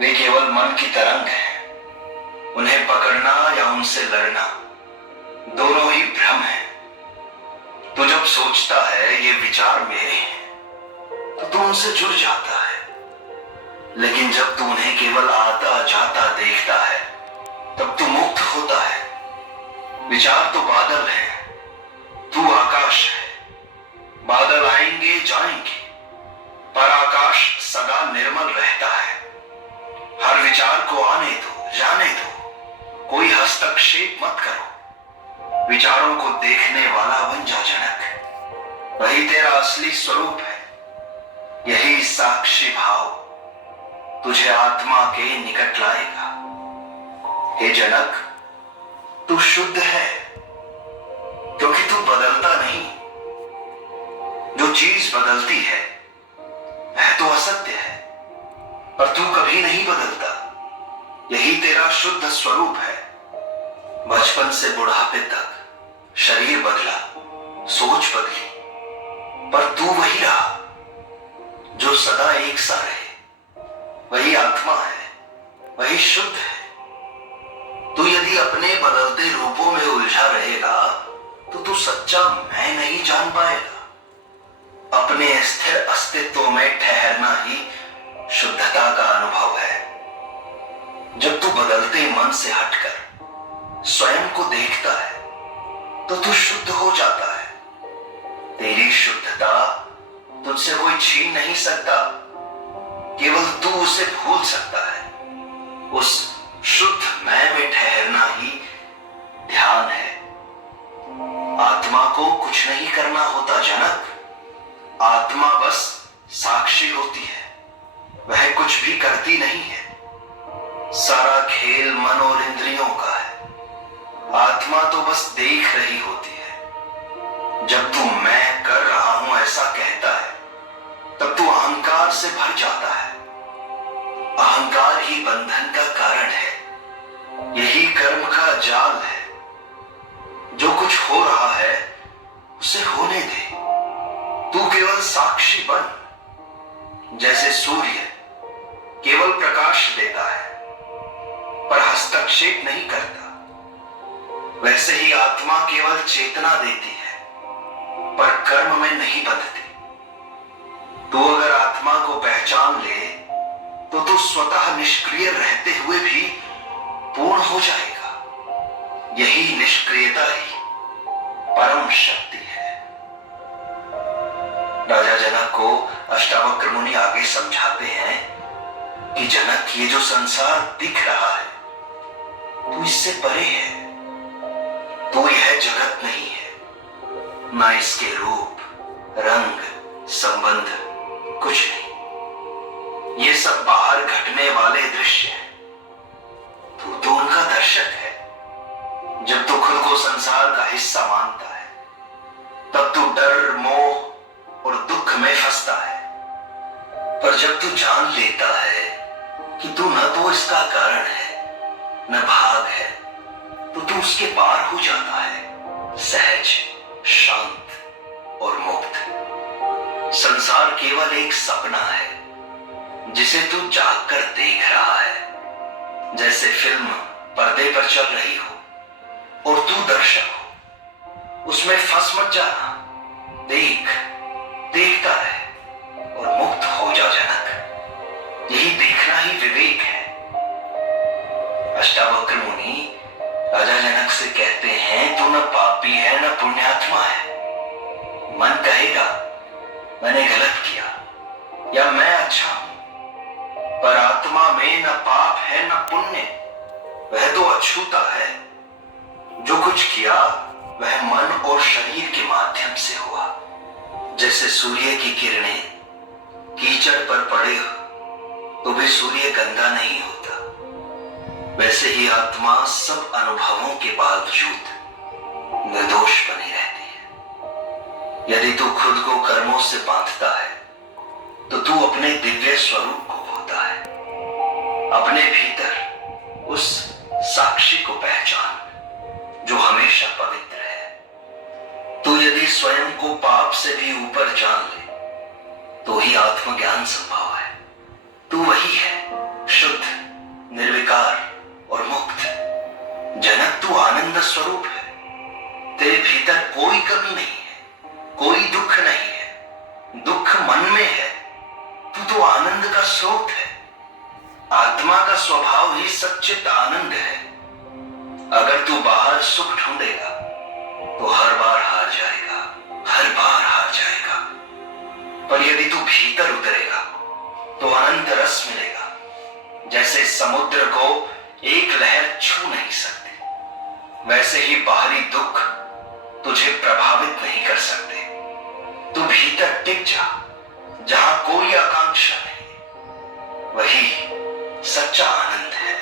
वे केवल मन की तरंग हैं। उन्हें पकड़ना या उनसे लड़ना दोनों ही भ्रम है। तू जब सोचता है ये विचार मेरे हैं तो तू उनसे जुड़ जाता है, लेकिन जब तू उन्हें केवल आता जाता देखता है तब तू मुक्त होता है। विचार तो बादल है, तू आकाश है। बादल आएंगे जाएंगे पर आकाश सदा निर्मल रहता है। हर विचार को आने दो, जाने दो, कोई हस्तक्षेप मत करो। विचारों को देखने वाला बन जा जनक, वही तेरा असली स्वरूप है। यही साक्षी भाव तुझे आत्मा के निकट लाएगा। हे जनक, तू शुद्ध है क्योंकि तू बदलता नहीं। जो चीज बदलती है वह तो असत्य है, पर तू कभी नहीं बदलता। यही तेरा शुद्ध स्वरूप है। बचपन से बुढ़ापे तक शरीर बदला, सोच बदली, पर तू वही रहा जो सदा एक सा रहे। वही आत्मा है, वही शुद्ध है। तू यदि अपने बदलते रूपों में उलझा रहेगा तो तू सच्चा मैं नहीं जान पाएगा। अपने स्थिर अस्तित्व में ठहरना ही शुद्धता का अनुभव है। जब तू बदलते मन से हटकर स्वयं को देखता है तो तू शुद्ध हो जाता है। तेरी शुद्धता तुझसे कोई छीन नहीं सकता, केवल तू उसे भूल सकता है। उस शुद्ध मैं में ठहरना ही ध्यान है। आत्मा को कुछ नहीं करना होता जनक, आत्मा बस साक्षी होती है, वह कुछ भी करती नहीं है। सारा खेल मन और इंद्रियों का है। आत्मा तो बस देख रही होती है। जब तू मैं कर रहा हूं ऐसा कहता है तब तू अहंकार से भर जाता है। अहंकार ही बंधन का कारण है। यही कर्म का जाल है। जो कुछ हो रहा है उसे होने दे। तू केवल साक्षी बन। जैसे सूर्य केवल प्रकाश देता है पर हस्तक्षेप नहीं करता, वैसे ही आत्मा केवल चेतना देती है पर कर्म में नहीं बंधती। तू अगर आत्मा को पहचान ले तो तू स्वतः निष्क्रिय रहते हुए भी पूर्ण हो जाएगा। यही निष्क्रियता ही परम शक्ति है। राजा जनक को अष्टावक्र मुनि आगे समझाते हैं कि जनक, ये जो संसार दिख रहा है तू इससे परे है। तू यह जगत नहीं है, ना इसके रूप रंग संबंध कुछ नहीं। ये सब बाहर घटने वाले दृश्य हैं। तू तो उनका दर्शक है। जब तू खुद को संसार का हिस्सा मानता है तब तू डर, मोह और दुख में फंसता है। पर जब तू जान लेता है कि तू न तो इसका कारण है न भाग है तो तू उसके पार हो जाता है, सहज, शांत और मुक्त। संसार केवल एक सपना है जिसे तू जागकर देख रहा है। जैसे फिल्म पर्दे पर चल रही हो और तू दर्शक हो। उसमें फंस मत जाना। देखता रहे और मुक्त हो जा जनक। यही देखना ही विवेक है। अष्टावक्र मुनि राजा जनक से कहते हैं, तू न पापी है न पुण्यात्मा है। मन कहेगा मैंने गलत किया या मैं अच्छा हूं, पर आत्मा में न पाप है न पुण्य। वह तो अछूता है। जो कुछ किया वह मन और शरीर के माध्यम से हुआ। जैसे सूर्य की किरणें कीचड़ पर पड़े तो भी सूर्य गंदा नहीं होता, वैसे ही आत्मा सब अनुभवों के बावजूद निर्दोष बनी रहती है। यदि तू खुद को कर्मों से बांधता है तो तू अपने दिव्य स्वरूप को खोता है। अपने भीतर उस साक्षी को पहचान जो हमेशा पवित्र है। तू यदि स्वयं को पाप से भी ऊपर जान ले तो ही आत्मज्ञान संभव है। तू वही है शुद्ध, पूर्ण स्वरूप है। तेरे भीतर कोई कमी नहीं है, कोई दुख नहीं है। दुख मन में है, तू तो आनंद का स्रोत है। आत्मा का स्वभाव ही सच्चित आनंद है। अगर तू बाहर सुख ढूंढेगा तो हर बार हार जाएगा, हर बार हार जाएगा। पर यदि तू भीतर उतरेगा तो अनंत रस मिलेगा। जैसे समुद्र को एक लहर छू नहीं सकती, वैसे ही बाहरी दुख तुझे प्रभावित नहीं कर सकते। तू भीतर टिक जा, जहां कोई आकांक्षा नहीं। वही सच्चा आनंद है।